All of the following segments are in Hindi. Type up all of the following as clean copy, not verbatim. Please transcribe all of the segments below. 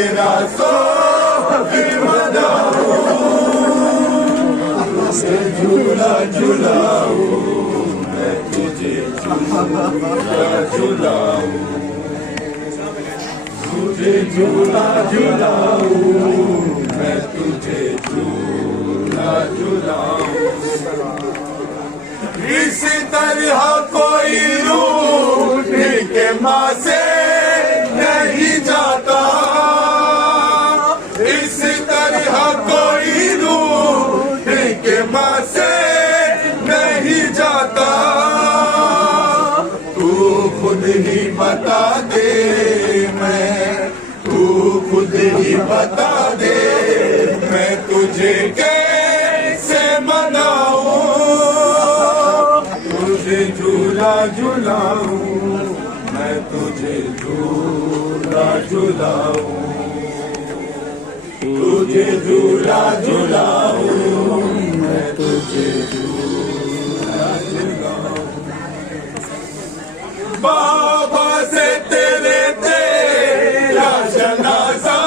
तेरा सोफी मनाऊं, तुझे झूला झूलाऊं, मैं तुझे झूला झूलाऊं, तुझे झूला झूलाऊं, मैं तुझे झूला झूलाऊं। इस तरह कोई रूठ के माँ से नहीं जाता, इस तरह कोई रूठ के माँ से नहीं जाता। तू खुद ही बता दे, तू खुद ही बता दे, मैं तुझे कैसे मनाऊं, तुझे झूला झूलाऊं, मैं तुझे झूला झूलाऊं, तुझे झूला झूलाऊं, मैं तुझे झूला झूलाऊं। बाबा से तेरे तेरा जनाजा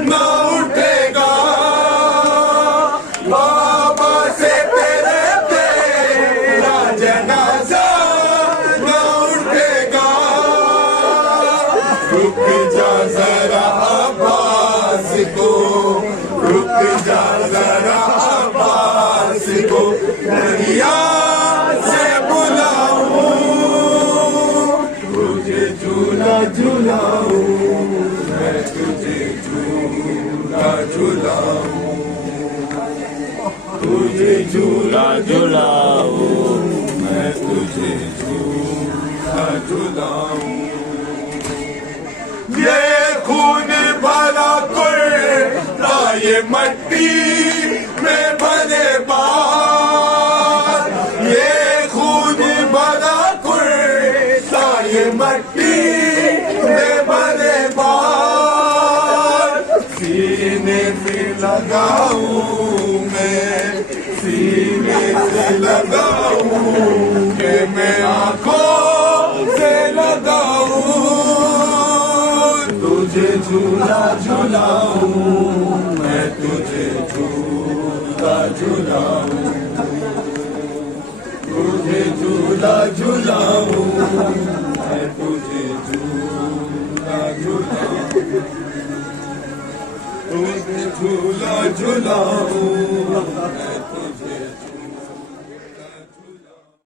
न उठेगा, बाबा से तेरे तेरा जनाजा न उठेगा। रुक जा जरा अब्बास को, रुक जा जरा अब्बास को, दरिया से बुलाऊं, तुझे झूला झूलाऊं, मैं तुझे झूला झूलाऊं, तुझे झूला झूलाऊं, मैं तुझे झूला झूलाऊं। ये खून भरा कुर्ता ये मट्टी में भले बाल, ये खून भरा कुर्ता ये मट्टी में भले बाल। सीने से लगाऊं मैं, सीने से लगाऊं कि मैं आंखों से लगाऊं, तुझे झूला झूलाऊं, मैं तुझे झूला झूलाऊं, तुझे झूला झूलाऊं, मैं तुझे झूला झूलाऊं, तुझे झूला झूलाऊं, मैं तुझे